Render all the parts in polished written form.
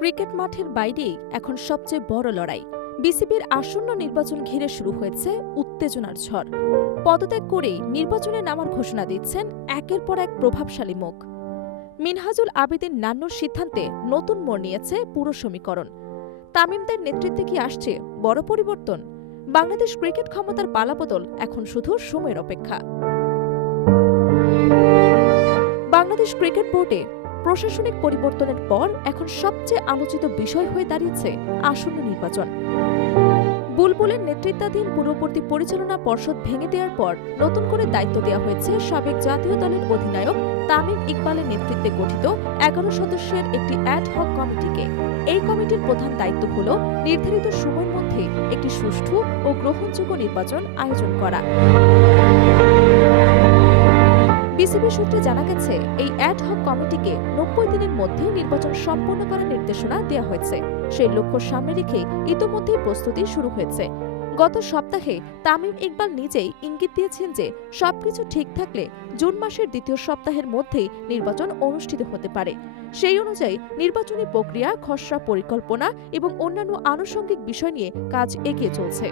Cricket মাঠের বাইরেই এখন সবচেয়ে বড় লড়াই। বিসিবির আসন্ন নির্বাচন ঘিরে শুরু হয়েছে উত্তেজনার ঝড়। পদত্যাগ করেই নির্বাচনে নামার ঘোষণা দিচ্ছেন একের পর এক প্রভাবশালী মুখ। মিনহাজুল আবেদীন নান্নুর সিদ্ধান্তে নতুন মোড় নিয়েছে পুরো সমীকরণ। তামিমদের নেতৃত্বে কি আসছে বড় পরিবর্তন? বাংলাদেশ ক্রিকেট ক্ষমতার পালাবদল এখন শুধু সময়ের অপেক্ষা। বাংলাদেশ ক্রিকেট বোর্ডে প্রশাসনিক পরিবর্তনের পর এখন সবচেয়ে আলোচিত বিষয় হয়ে দাঁড়িয়েছে আসন্ন নির্বাচন। বুলবুলের নেতৃত্বাধীন পূর্ববর্তী পরিচালনা পর্ষদ ভেঙে দেওয়ার পর নতুন করে দায়িত্ব দেওয়া হয়েছে সাবেক জাতীয় দলের অধিনায়ক তামিম ইকবালের নেতৃত্বে গঠিত 11 সদস্যের একটি অ্যাডহক কমিটিকে। এই কমিটির প্রধান দায়িত্ব হল নির্ধারিত সময়ের মধ্যে একটি সুষ্ঠু ও গ্রহণযোগ্য নির্বাচন আয়োজন করা। বিসিবি সূত্রে জানা গেছে, এই অ্যাডহক কমিটিকে 90 দিনের মধ্যে নির্বাচন সম্পন্ন করার নির্দেশনা দেওয়া হয়েছে। সেই লক্ষ্য সামনে রেখে ইতোমধ্যেই প্রস্তুতি শুরু হয়েছে। গত সপ্তাহে তামিম ইকবাল নিজেই ইঙ্গিত দিয়েছেন যে সবকিছু ঠিক থাকলে জুন মাসের দ্বিতীয় সপ্তাহের মধ্যেই নির্বাচন অনুষ্ঠিত হতে পারে। সেই অনুযায়ী নির্বাচনী প্রক্রিয়া, খসড়া পরিকল্পনা এবং অন্যান্য আনুষঙ্গিক বিষয় নিয়ে কাজ এগিয়ে চলছে।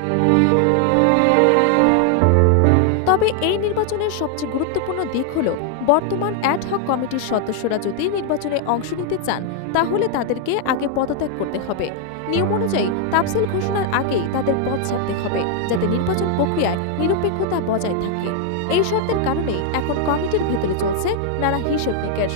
তবে এই নির্বাচনের সবচেয়ে গুরুত্বপূর্ণ দিক হল, বর্তমান অ্যাডহক কমিটির সদস্যরা যদি নির্বাচনে অংশ নিতে চান তাহলে তাদেরকে আগে পদত্যাগ করতে হবে। নিয়ম অনুযায়ী তাফসিল ঘোষণার আগেই তাদের পদ ছাড়তে হবে, যাতে নির্বাচন প্রক্রিয়ায় নিরপেক্ষতা বজায় থাকে। এই শর্তের কারণেই এখন কমিটির ভেতরে চলছে নানা হিসেব নিকেশ।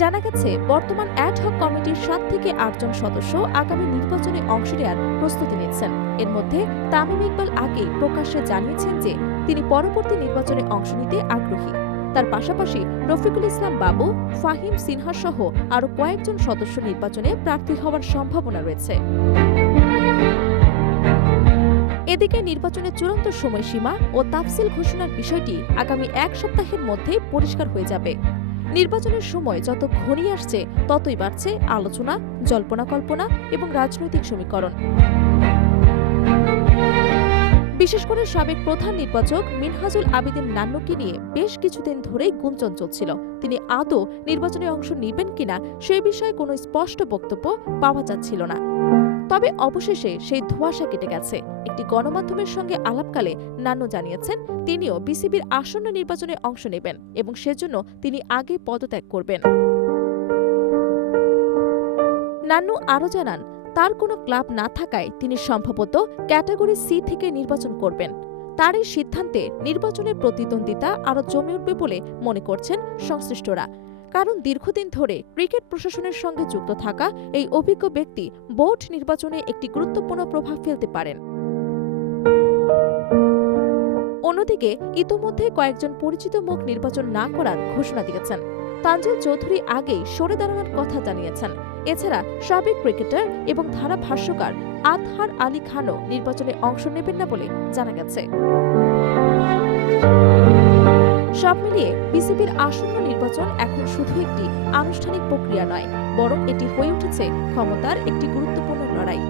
জানা গেছে, বর্তমান অ্যাডহক কমিটির 7 থেকে 8 জন সদস্য আগামী নির্বাচনে অংশ নেওয়ার প্রস্তুতি নিচ্ছেন। এর মধ্যে তামিম ইকবাল আগেই প্রকাশ্যে জানিয়েছেন যে তিনি পরবর্তী নির্বাচনে অংশ নিতে আগ্রহী। তার পাশাপাশি রফিকুল ইসলাম বাবু, ফাহিম সিনহা সহ আরও কয়েকজন সদস্য নির্বাচনে প্রার্থী হওয়ার সম্ভাবনা রয়েছে। এদিকে নির্বাচনের চূড়ান্ত সময়সীমা ও তাফসিল ঘোষণার বিষয়টি আগামী 1 সপ্তাহের মধ্যে পরিষ্কার হয়ে যাবে। নির্বাচনের সময় যত ঘনিয়ে আসছে ততই বাড়ছে আলোচনা, জল্পনা কল্পনা এবং রাজনৈতিক সমীকরণ। বিশেষ করে সাবেক প্রধান নির্বাচক মিনহাজুল আবেদীন নান্নুকে নিয়ে বেশ কিছুদিন ধরেই গুঞ্জন চলছিল। তিনি আদৌ নির্বাচনে অংশ নেবেন কিনা সে বিষয়ে কোনো স্পষ্ট বক্তব্য পাওয়া যাচ্ছিল না। তবে অবশেষে সেই ধোঁয়াশা কেটে গেছে। একটি গণমাধ্যমের সঙ্গে আলাপকালে নান্নু জানিয়েছেন তিনিও বিসিবির আসন্ন নির্বাচনে অংশ নেবেন এবং সেজন্য তিনি আগে পদত্যাগ করবেন। নান্নু আরও জানান, তার কোনো ক্লাব না থাকায় তিনি সম্ভবত ক্যাটাগরি সি থেকে নির্বাচন করবেন। তার এই সিদ্ধান্তে নির্বাচনের প্রতিদ্বন্দ্বিতা আরও জমে উঠবে বলে মনে করছেন সংশ্লিষ্টরা। কারণ দীর্ঘদিন ধরে ক্রিকেট প্রশাসনের সঙ্গে যুক্ত থাকা এই অভিজ্ঞ ব্যক্তি বোর্ড নির্বাচনে একটি গুরুত্বপূর্ণ প্রভাব ফেলতে পারেন। অন্যদিকে ইতোমধ্যে কয়েকজন পরিচিত মুখ নির্বাচন না করার ঘোষণা দিয়েছেন। তানজিল চৌধুরী আগেই সরে দাঁড়ানোর কথা জানিয়েছেন। এছাড়া সাবেক ক্রিকেটার এবং ধারাভাষ্যকার আতহার আলী খানও নির্বাচনে অংশ নেবেন না বলে জানা গেছে। সব মিলিয়ে বিসিবির আসন্ন নির্বাচন এখন শুধু একটি আনুষ্ঠানিক প্রক্রিয়া নয়, বরং এটি হয়ে উঠেছে ক্ষমতার একটি গুরুত্বপূর্ণ লড়াই।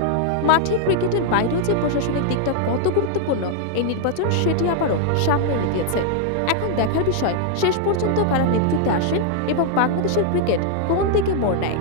মাঠে ক্রিকেটের বাইরেও যে প্রশাসনিক দিকটা কত গুরুত্বপূর্ণ এই নির্বাচন সেটি আবারও সামনে এনে দিয়েছে। এখন দেখার বিষয় শেষ পর্যন্ত কারা নেতৃত্বে আসেন এবং বাংলাদেশের ক্রিকেট কোন দিকে মোড় নেয়।